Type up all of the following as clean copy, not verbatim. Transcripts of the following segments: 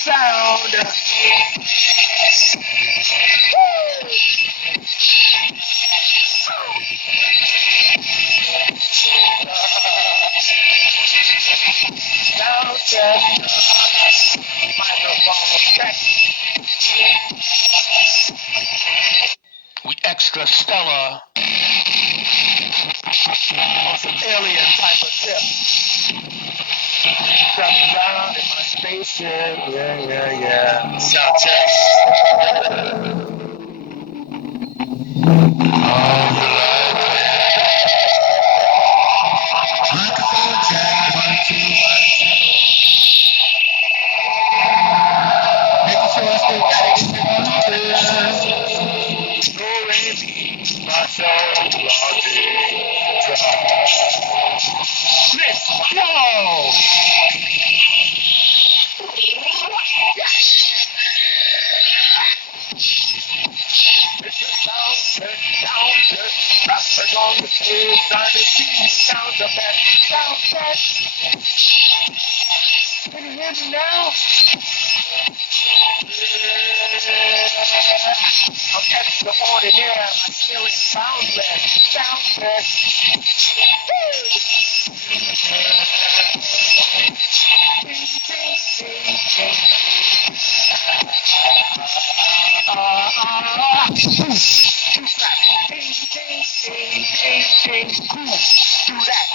sound. Sound check. Microphone check. We extra stellar on some alien type of tip. Traveling around in my spaceship. Yeah. Sound check. Microphone check. 1, 2, 1, 2. Making sure I stay ready to go. No rain, my soul, logic, let's go! It's a sound check. Rappers on the stage trying to see sound the best. Sound check. Can you hear me now? I'm extraordinary, my spirit boundless. Sound check. Do that.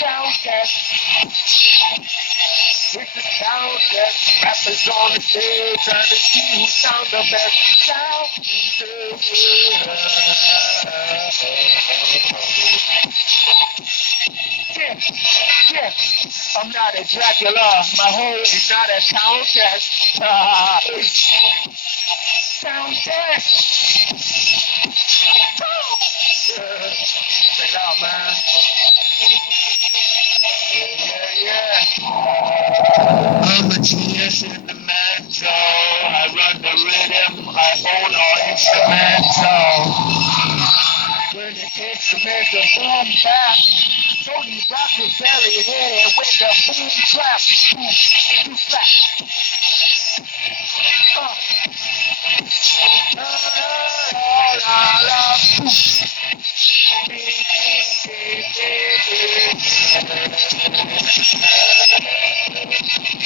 Sound test. It's a sound test. Rappers on the stage trying to see who sound the best. Sound yeah. I'm not a Dracula. My hole is not a sound test. Sound test. Check it out, man. Yeah. I'm a genius in the mental. I run the rhythm. I own all instrumental. When the instrumental boom back, Tony Rockefeller hit it with the boom clap. Boom clap. La.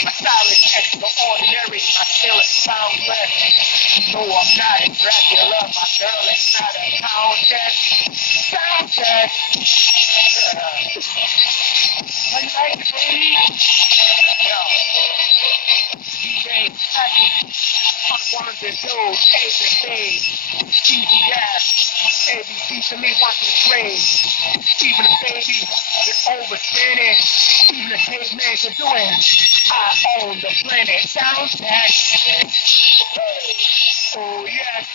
My style is extraordinary, my skill is boundless. No, I'm not a Dracula, my girl is not a countess. Countess! How you like it, baby? Yo, DJ Packy, on ones and twos, A's and B's, easy ass, ABC to me, 1, 2, 3. Even a baby is overspinning, even a caveman can do it. I own the planet, sound tech. Oh yes.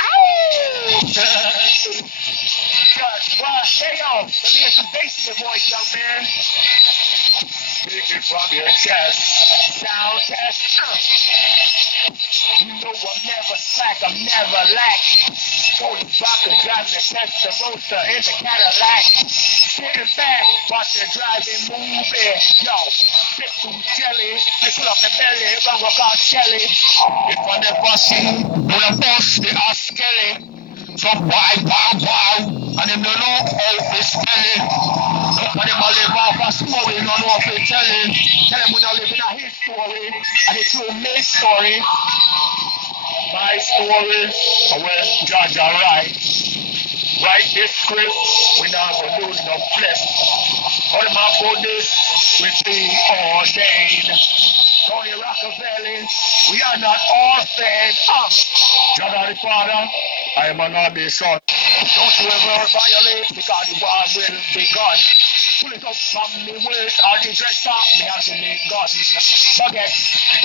Ow! Cause what? Hey yo, let me hear some bass in your voice, young man. Speak it from your chest. Sound test. You know I'm never slack, I'm never lack. Tony Rocker driving the Testarossa in the Cadillac. Sitting back, watching driving movie. Yo, spit through jelly, they pull up my belly, run rock on Shelly. If I never see, when I bust the Skelly. Some wow, and them don't know how to spell it. But them a live off a story, don't know how to tell it. Tell them we not living a his story, and it's true me story. My story, where Judge write this script, we not gonna lose no flip. All of my goodness, we be ordained. Tony Rockefeller, we are not orphans. God the Father, I am an ordinary son. Don't you ever violate, because the war will be gone. Pull it up from the waist, or the dresser, me have to make guns. Forget,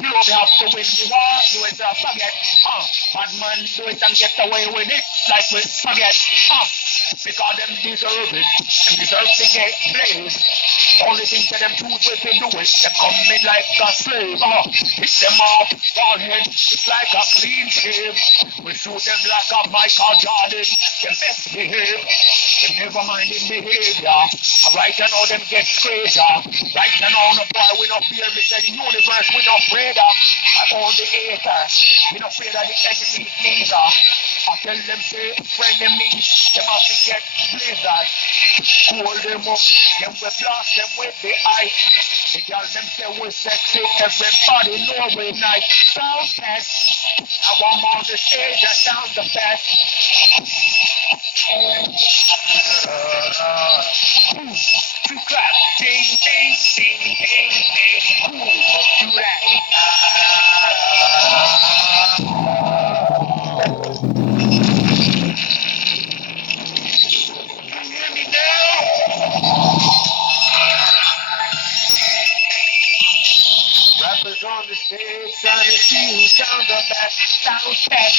you don't have to win the war, do it forget. Bad man do it and get away with it, like we forget. because them deserve it. Them deserve to get blazed. Only thing to them choose where to do it. Them coming like a slave. Hit them off, ball head. It's like a clean shave. We shoot them like a Michael Jordan. Them best behave. Them never mind in behavior. Right now them get crazier. Right now the boy we not fear. Me say the universe we not afraid of. I own the haters. We not afraid of the enemies neither. I tell them say friend them me. Them have to get blizzard. Hold them up. Then we blast them with the eye. The girl them say we sexy. Everybody know we nice. Sound test. I want on the stage that sound the best. To clap. Ding, ding, ding, ding, ding. Do that. Can you hear me now? Rappers on the stage trying to see who sound the best. Sound test.